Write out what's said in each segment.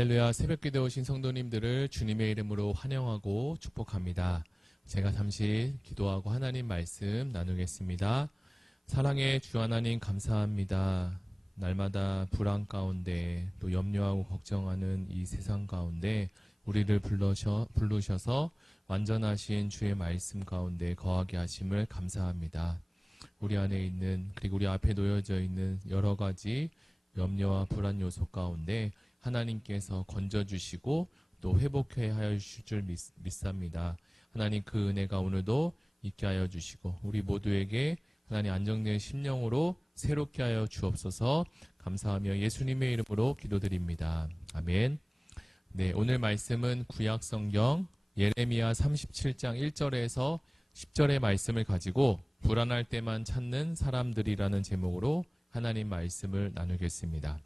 할렐루야. 새벽기도에 오신 성도님들을 주님의 이름으로 환영하고 축복합니다. 제가 잠시 기도하고 하나님 말씀 나누겠습니다. 사랑의 주 하나님 감사합니다. 날마다 불안 가운데 또 염려하고 걱정하는 이 세상 가운데 우리를 부르셔서 완전하신 주의 말씀 가운데 거하게 하심을 감사합니다. 우리 안에 있는 그리고 우리 앞에 놓여져 있는 여러 가지 염려와 불안 요소 가운데 하나님께서 건져주시고 또 회복해 하실 줄 믿습니다. 하나님 그 은혜가 오늘도 있게 하여 주시고 우리 모두에게 하나님 안정된 심령으로 새롭게 하여 주옵소서. 감사하며 예수님의 이름으로 기도드립니다. 아멘. 네, 오늘 말씀은 구약 성경 예레미야 37장 1절에서 10절의 말씀을 가지고 불안할 때만 찾는 사람들이라는 제목으로 하나님 말씀을 나누겠습니다.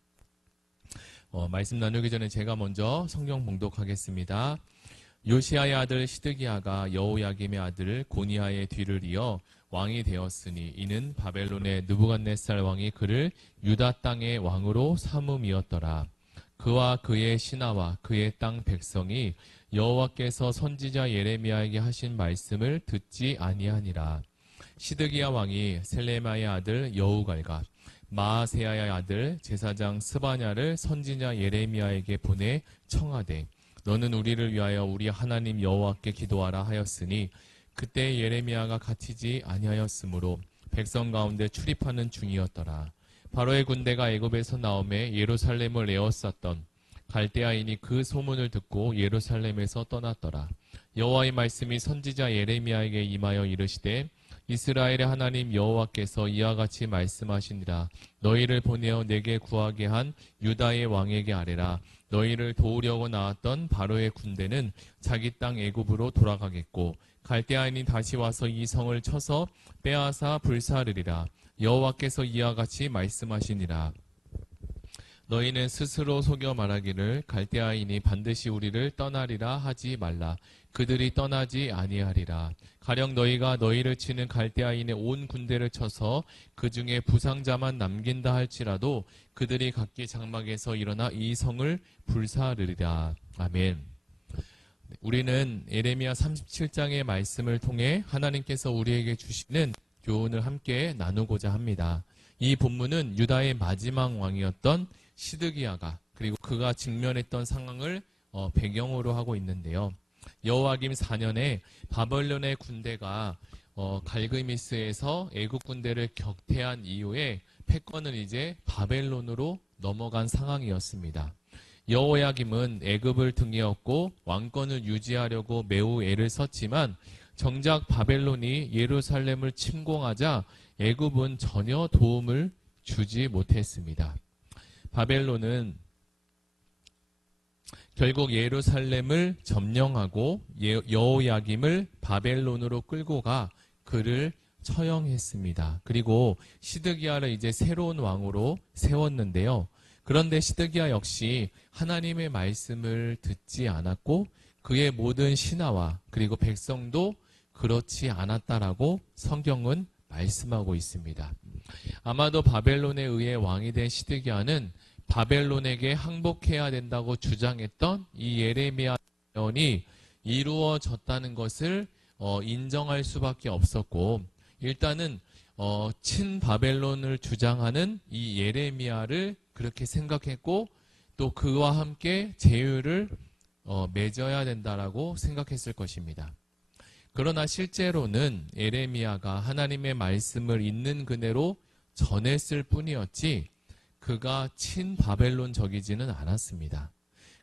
말씀 나누기 전에 제가 먼저 성경 봉독하겠습니다. 요시아의 아들 시드기야가 여호야김의 아들 고니아의 뒤를 이어 왕이 되었으니 이는 바벨론의 느부갓네살 왕이 그를 유다 땅의 왕으로 삼음이었더라. 그와 그의 신하와 그의 땅 백성이 여호와께서 선지자 예레미야에게 하신 말씀을 듣지 아니하니라. 시드기야 왕이 셀레마의 아들 여우갈과 마아세야의 아들 제사장 스바냐를 선지자 예레미야에게 보내 청하되 너는 우리를 위하여 우리 하나님 여호와께 기도하라 하였으니 그때 예레미야가 갇히지 아니하였으므로 백성 가운데 출입하는 중이었더라. 바로의 군대가 애굽에서 나오매 예루살렘을 에워쌌던 갈대아인이 그 소문을 듣고 예루살렘에서 떠났더라. 여호와의 말씀이 선지자 예레미야에게 임하여 이르시되 이스라엘의 하나님 여호와께서 이와 같이 말씀하시니라. 너희를 보내어 내게 구하게 한 유다의 왕에게 아뢰라. 너희를 도우려고 나왔던 바로의 군대는 자기 땅 애굽으로 돌아가겠고 갈대아인이 다시 와서 이 성을 쳐서 빼앗아 불사르리라. 여호와께서 이와 같이 말씀하시니라. 너희는 스스로 속여 말하기를 갈대아인이 반드시 우리를 떠나리라 하지 말라. 그들이 떠나지 아니하리라. 가령 너희가 너희를 치는 갈대아인의 온 군대를 쳐서 그 중에 부상자만 남긴다 할지라도 그들이 각기 장막에서 일어나 이 성을 불사르리라. 아멘. 우리는 예레미야 37장의 말씀을 통해 하나님께서 우리에게 주시는 교훈을 함께 나누고자 합니다. 이 본문은 유다의 마지막 왕이었던 시드기야가 그리고 그가 직면했던 상황을 배경으로 하고 있는데요. 여호야김 4년에 바벨론의 군대가 갈그미스에서 애국 군대를 격퇴한 이후에 패권은 이제 바벨론으로 넘어간 상황이었습니다. 여호야김은 애굽을 등에 업고 왕권을 유지하려고 매우 애를 썼지만 정작 바벨론이 예루살렘을 침공하자 애굽은 전혀 도움을 주지 못했습니다. 바벨론은 결국 예루살렘을 점령하고 여호야김을 바벨론으로 끌고 가 그를 처형했습니다. 그리고 시드기야를 이제 새로운 왕으로 세웠는데요. 그런데 시드기야 역시 하나님의 말씀을 듣지 않았고 그의 모든 신하와 그리고 백성도 그렇지 않았다라고 성경은 말씀하고 있습니다. 아마도 바벨론에 의해 왕이 된 시드기야는 바벨론에게 항복해야 된다고 주장했던 이 예레미야 예언이 이루어졌다는 것을 인정할 수밖에 없었고 일단은 친바벨론을 주장하는 이 예레미야를 그렇게 생각했고 또 그와 함께 제휴를 맺어야 된다라고 생각했을 것입니다. 그러나 실제로는 예레미야가 하나님의 말씀을 있는 그대로 전했을 뿐이었지 그가 친바벨론적이지는 않았습니다.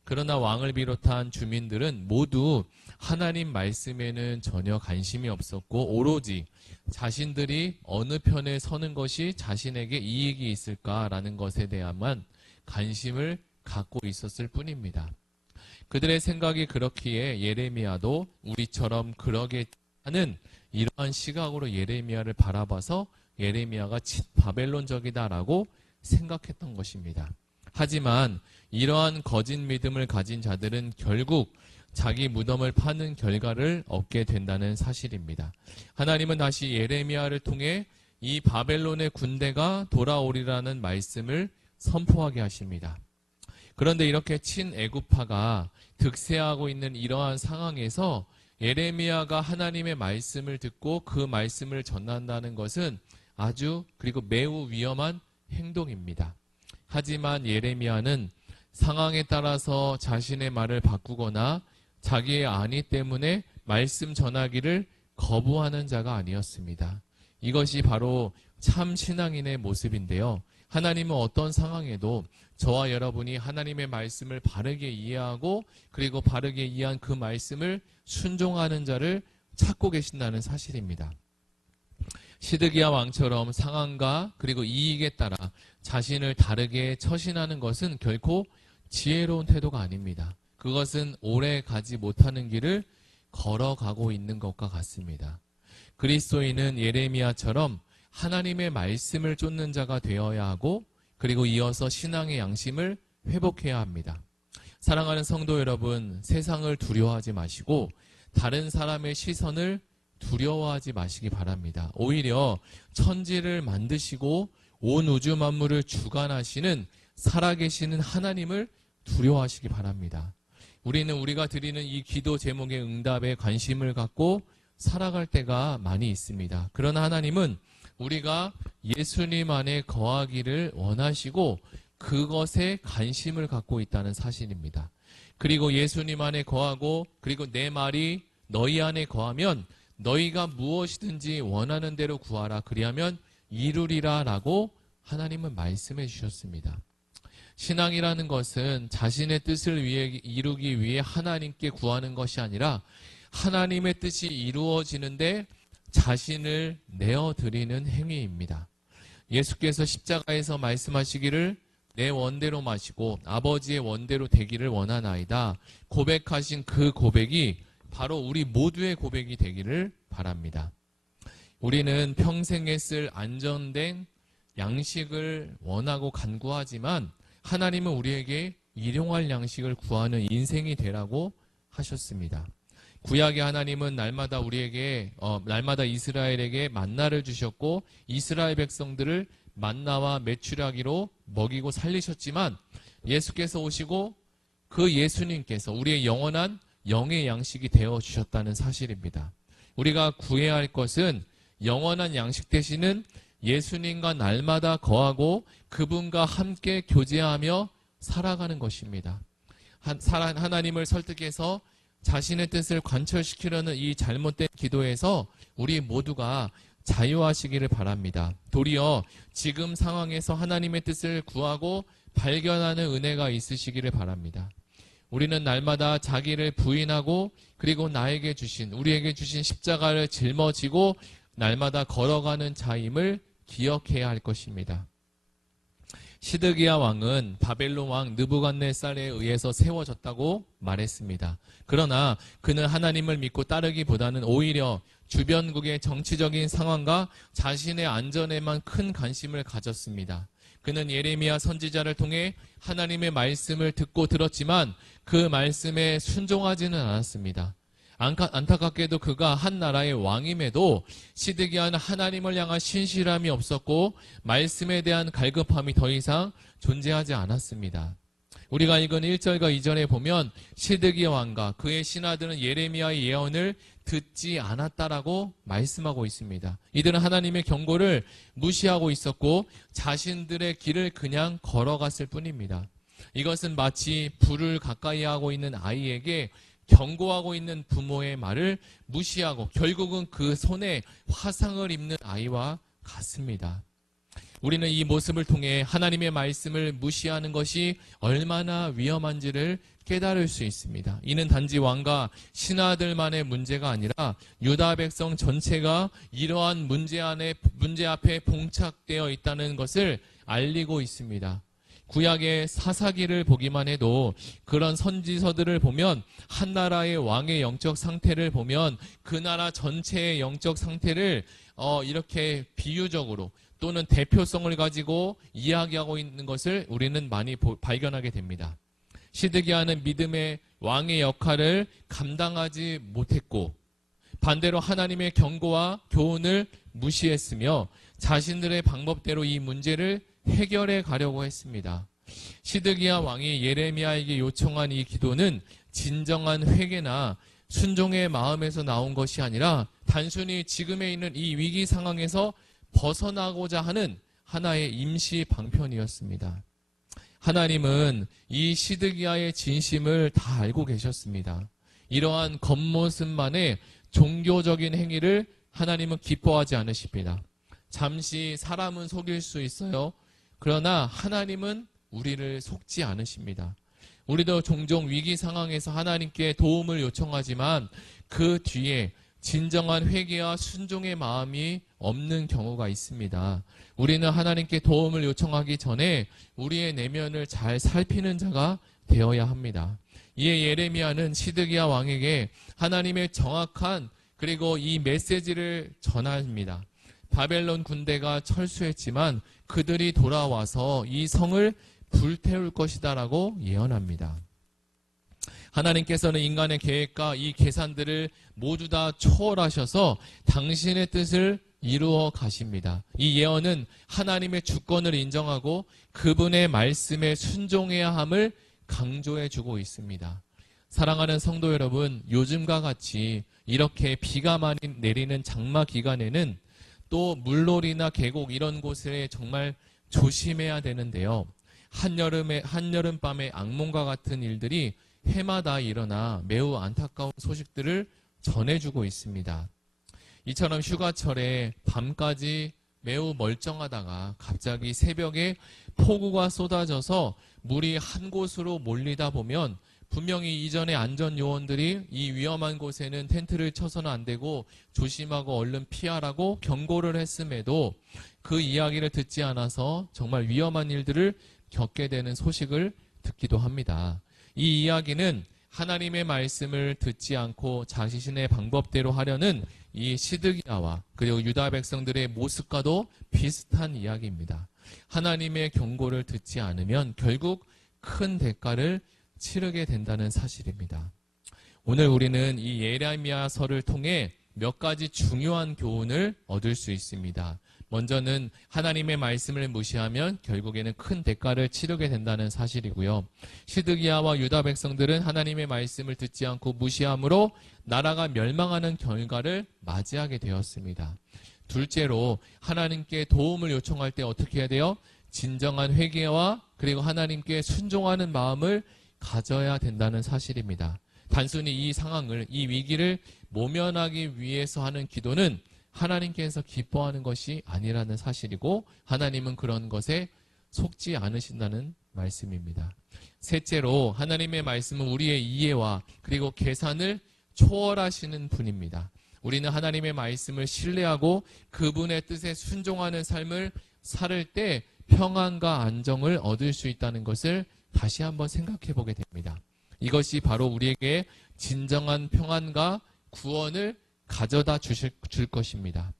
그러나 왕을 비롯한 주민들은 모두 하나님 말씀에는 전혀 관심이 없었고 오로지 자신들이 어느 편에 서는 것이 자신에게 이익이 있을까라는 것에 대한만 관심을 갖고 있었을 뿐입니다. 그들의 생각이 그렇기에 예레미야도 우리처럼 그러게 하는 이러한 시각으로 예레미야를 바라봐서 예레미야가 친바벨론적이다라고 생각했던 것입니다. 하지만 이러한 거짓 믿음을 가진 자들은 결국 자기 무덤을 파는 결과를 얻게 된다는 사실입니다. 하나님은 다시 예레미야를 통해 이 바벨론의 군대가 돌아오리라는 말씀을 선포하게 하십니다. 그런데 이렇게 친애굽파가 득세하고 있는 이러한 상황에서 예레미야가 하나님의 말씀을 듣고 그 말씀을 전한다는 것은 아주 그리고 매우 위험한 행동입니다. 하지만 예레미야는 상황에 따라서 자신의 말을 바꾸거나 자기의 안위 때문에 말씀 전하기를 거부하는 자가 아니었습니다. 이것이 바로 참 신앙인의 모습인데요. 하나님은 어떤 상황에도 저와 여러분이 하나님의 말씀을 바르게 이해하고 그리고 바르게 이해한 그 말씀을 순종하는 자를 찾고 계신다는 사실입니다. 시드기야 왕처럼 상황과 그리고 이익에 따라 자신을 다르게 처신하는 것은 결코 지혜로운 태도가 아닙니다. 그것은 오래 가지 못하는 길을 걸어가고 있는 것과 같습니다. 그리스도인은 예레미야처럼 하나님의 말씀을 쫓는 자가 되어야 하고 그리고 이어서 신앙의 양심을 회복해야 합니다. 사랑하는 성도 여러분, 세상을 두려워하지 마시고 다른 사람의 시선을 두려워하지 마시기 바랍니다. 오히려 천지를 만드시고 온 우주 만물을 주관하시는 살아계시는 하나님을 두려워하시기 바랍니다. 우리는 우리가 드리는 이 기도 제목의 응답에 관심을 갖고 살아갈 때가 많이 있습니다. 그러나 하나님은 우리가 예수님 안에 거하기를 원하시고 그것에 관심을 갖고 있다는 사실입니다. 그리고 예수님 안에 거하고 그리고 내 말이 너희 안에 거하면 너희가 무엇이든지 원하는 대로 구하라. 그리하면 이루리라 라고 하나님은 말씀해 주셨습니다. 신앙이라는 것은 자신의 뜻을 이루기 위해 하나님께 구하는 것이 아니라 하나님의 뜻이 이루어지는데 자신을 내어드리는 행위입니다. 예수께서 십자가에서 말씀하시기를 내 원대로 마시고 아버지의 원대로 되기를 원하나이다. 고백하신 그 고백이 바로 우리 모두의 고백이 되기를 바랍니다. 우리는 평생에 쓸 안전된 양식을 원하고 간구하지만 하나님은 우리에게 일용할 양식을 구하는 인생이 되라고 하셨습니다. 구약의 하나님은 날마다 날마다 이스라엘에게 만나를 주셨고 이스라엘 백성들을 만나와 메추라기로 먹이고 살리셨지만 예수께서 오시고 그 예수님께서 우리의 영원한 영의 양식이 되어 주셨다는 사실입니다. 우리가 구해야 할 것은 영원한 양식 되시는 예수님과 날마다 거하고 그분과 함께 교제하며 살아가는 것입니다. 하나님을 설득해서 자신의 뜻을 관철시키려는 이 잘못된 기도에서 우리 모두가 자유하시기를 바랍니다. 도리어 지금 상황에서 하나님의 뜻을 구하고 발견하는 은혜가 있으시기를 바랍니다. 우리는 날마다 자기를 부인하고 그리고 우리에게 주신 십자가를 짊어지고 날마다 걸어가는 자임을 기억해야 할 것입니다. 시드기야 왕은 바벨론 왕 느부갓네살에 의해서 세워졌다고 말했습니다. 그러나 그는 하나님을 믿고 따르기보다는 오히려 주변국의 정치적인 상황과 자신의 안전에만 큰 관심을 가졌습니다. 그는 예레미야 선지자를 통해 하나님의 말씀을 듣고 들었지만 그 말씀에 순종하지는 않았습니다. 안타깝게도 그가 한 나라의 왕임에도 시드기야는 하나님을 향한 신실함이 없었고 말씀에 대한 갈급함이 더 이상 존재하지 않았습니다. 우리가 읽은 1절과 2절에 보면 시드기야 왕과 그의 신하들은 예레미야의 예언을 듣지 않았다라고 말씀하고 있습니다. 이들은 하나님의 경고를 무시하고 있었고 자신들의 길을 그냥 걸어갔을 뿐입니다. 이것은 마치 불을 가까이 하고 있는 아이에게 경고하고 있는 부모의 말을 무시하고 결국은 그 손에 화상을 입는 아이와 같습니다. 우리는 이 모습을 통해 하나님의 말씀을 무시하는 것이 얼마나 위험한지를 깨달을 수 있습니다. 이는 단지 왕과 신하들만의 문제가 아니라 유다 백성 전체가 이러한 문제 앞에 봉착되어 있다는 것을 알리고 있습니다. 구약의 사사기를 보기만 해도 그런 선지서들을 보면 한 나라의 왕의 영적 상태를 보면 그 나라 전체의 영적 상태를 이렇게 비유적으로 또는 대표성을 가지고 이야기하고 있는 것을 우리는 많이 발견하게 됩니다. 시드기야는 믿음의 왕의 역할을 감당하지 못했고 반대로 하나님의 경고와 교훈을 무시했으며 자신들의 방법대로 이 문제를 해결해 가려고 했습니다. 시드기야 왕이 예레미야에게 요청한 이 기도는 진정한 회개나 순종의 마음에서 나온 것이 아니라 단순히 지금에 있는 이 위기 상황에서 벗어나고자 하는 하나의 임시 방편이었습니다. 하나님은 이 시드기야의 진심을 다 알고 계셨습니다. 이러한 겉모습만의 종교적인 행위를 하나님은 기뻐하지 않으십니다. 잠시 사람은 속일 수 있어요. 그러나 하나님은 우리를 속지 않으십니다. 우리도 종종 위기 상황에서 하나님께 도움을 요청하지만 그 뒤에 진정한 회개와 순종의 마음이 없는 경우가 있습니다. 우리는 하나님께 도움을 요청하기 전에 우리의 내면을 잘 살피는 자가 되어야 합니다. 이에 예레미야는 시드기야 왕에게 하나님의 정확한 그리고 이 메시지를 전합니다. 바벨론 군대가 철수했지만 그들이 돌아와서 이 성을 불태울 것이다라고 예언합니다. 하나님께서는 인간의 계획과 이 계산들을 모두 다 초월하셔서 당신의 뜻을 이루어 가십니다. 이 예언은 하나님의 주권을 인정하고 그분의 말씀에 순종해야 함을 강조해 주고 있습니다. 사랑하는 성도 여러분, 요즘과 같이 이렇게 비가 많이 내리는 장마 기간에는 또 물놀이나 계곡 이런 곳에 정말 조심해야 되는데요. 한여름밤의 악몽과 같은 일들이 해마다 일어나 매우 안타까운 소식들을 전해주고 있습니다. 이처럼 휴가철에 밤까지 매우 멀쩡하다가 갑자기 새벽에 폭우가 쏟아져서 물이 한 곳으로 몰리다 보면 분명히 이전에 안전요원들이 이 위험한 곳에는 텐트를 쳐서는 안 되고 조심하고 얼른 피하라고 경고를 했음에도 그 이야기를 듣지 않아서 정말 위험한 일들을 겪게 되는 소식을 듣기도 합니다. 이 이야기는 하나님의 말씀을 듣지 않고 자신의 방법대로 하려는 이 시드기야와 그리고 유다 백성들의 모습과도 비슷한 이야기입니다. 하나님의 경고를 듣지 않으면 결국 큰 대가를 치르게 된다는 사실입니다. 오늘 우리는 이 예레미야서를 통해 몇 가지 중요한 교훈을 얻을 수 있습니다. 먼저는 하나님의 말씀을 무시하면 결국에는 큰 대가를 치르게 된다는 사실이고요. 시드기야와 유다 백성들은 하나님의 말씀을 듣지 않고 무시함으로 나라가 멸망하는 결과를 맞이하게 되었습니다. 둘째로 하나님께 도움을 요청할 때 어떻게 해야 돼요? 진정한 회개와 그리고 하나님께 순종하는 마음을 가져야 된다는 사실입니다. 단순히 이 상황을, 이 위기를 모면하기 위해서 하는 기도는 하나님께서 기뻐하는 것이 아니라는 사실이고 하나님은 그런 것에 속지 않으신다는 말씀입니다. 셋째로 하나님의 말씀은 우리의 이해와 그리고 계산을 초월하시는 분입니다. 우리는 하나님의 말씀을 신뢰하고 그분의 뜻에 순종하는 삶을 살 때 평안과 안정을 얻을 수 있다는 것을 다시 한번 생각해 보게 됩니다. 이것이 바로 우리에게 진정한 평안과 구원을 가져다 줄 것입니다.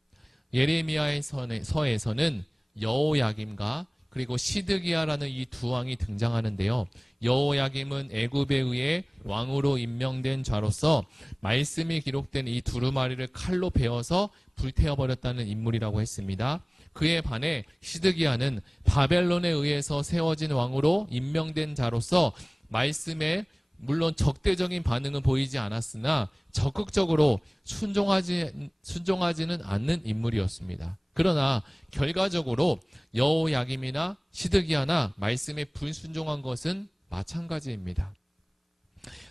예레미야의 서에서는 여호야김과 그리고 시드기야라는 이 두 왕이 등장하는데요. 여호야김은 애굽에 의해 왕으로 임명된 자로서 말씀이 기록된 이 두루마리를 칼로 베어서 불태워버렸다는 인물이라고 했습니다. 그에 반해 시드기야는 바벨론에 의해서 세워진 왕으로 임명된 자로서 말씀에 물론 적대적인 반응은 보이지 않았으나 적극적으로 순종하지는 않는 인물이었습니다. 그러나 결과적으로 여호야김이나 시드기야나 말씀에 불순종한 것은 마찬가지입니다.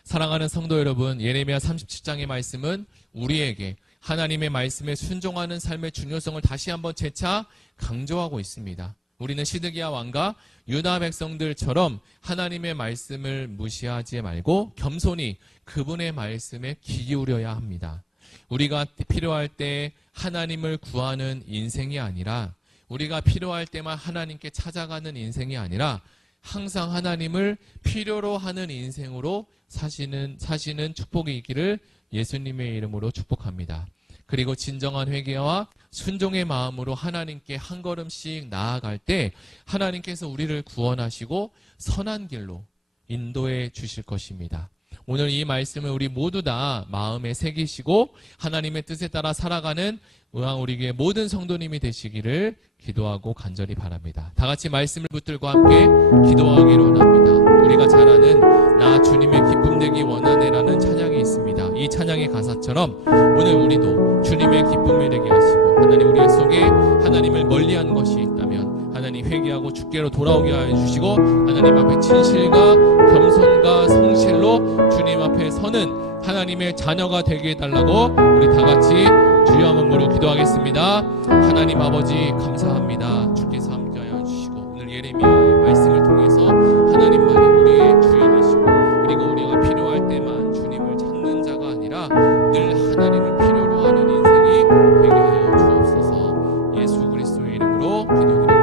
사랑하는 성도 여러분, 예레미야 37장의 말씀은 우리에게 하나님의 말씀에 순종하는 삶의 중요성을 다시 한번 재차 강조하고 있습니다. 우리는 시드기야 왕과 유다 백성들처럼 하나님의 말씀을 무시하지 말고 겸손히 그분의 말씀에 귀 기울여야 합니다. 우리가 필요할 때 하나님을 구하는 인생이 아니라 우리가 필요할 때만 하나님께 찾아가는 인생이 아니라 항상 하나님을 필요로 하는 인생으로 사시는 축복이 있기를 예수님의 이름으로 축복합니다. 그리고 진정한 회개와 순종의 마음으로 하나님께 한 걸음씩 나아갈 때 하나님께서 우리를 구원하시고 선한 길로 인도해 주실 것입니다. 오늘 이 말씀을 우리 모두 다 마음에 새기시고 하나님의 뜻에 따라 살아가는 우리에게 모든 성도님이 되시기를 기도하고 간절히 바랍니다. 다 같이 말씀을 붙들고 함께 기도하기를 원합니다. 우리가 잘 아는 나 주님의 기쁨 되기 원하네라는 찬양이 있습니다. 이 찬양의 가사처럼 오늘 우리도 주님의 기쁨이 되게 하시고 하나님 우리 속에 하나님을 멀리한 것이 있다면 하나님 회개하고 주께로 돌아오게 하여 주시고 하나님 앞에 진실과 겸손과 성실로 주님 앞에 서는 하나님의 자녀가 되게 해달라고 우리 다 같이 주여 한번으로 기도하겠습니다. 하나님 아버지 감사합니다. 주께서 함께하여 주시고 오늘 예레미야의 말씀을 통해서 하나님만이 우리의 주인이시고 그리고 우리가 필요할 때만 주님을 찾는 자가 아니라 늘 하나님을 필요로 하는 인생이 되게 하여 주옵소서. 예수 그리스도의 이름으로 기도드립니다.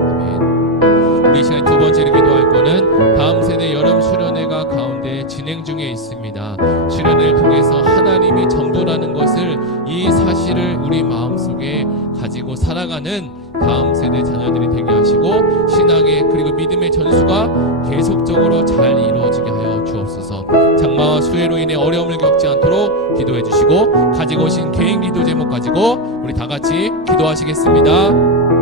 아멘. 우리 시간 두 번째로 기도할 거는 다음 세대 여름 수련회가 가운데 진행 중에 있습니다. 수련회를 통해서 하나님이 전부라는 것을 이 사실을 우리 마음속에 가지고 살아가는 다음 세대 자녀들이 되게 하시고 신앙의 그리고 믿음의 전수가 계속적으로 잘 이루어지게 하여 주옵소서. 장마와 수해로 인해 어려움을 겪지 않도록 기도해 주시고 가지고 오신 개인 기도 제목 가지고 우리 다 같이 기도하시겠습니다.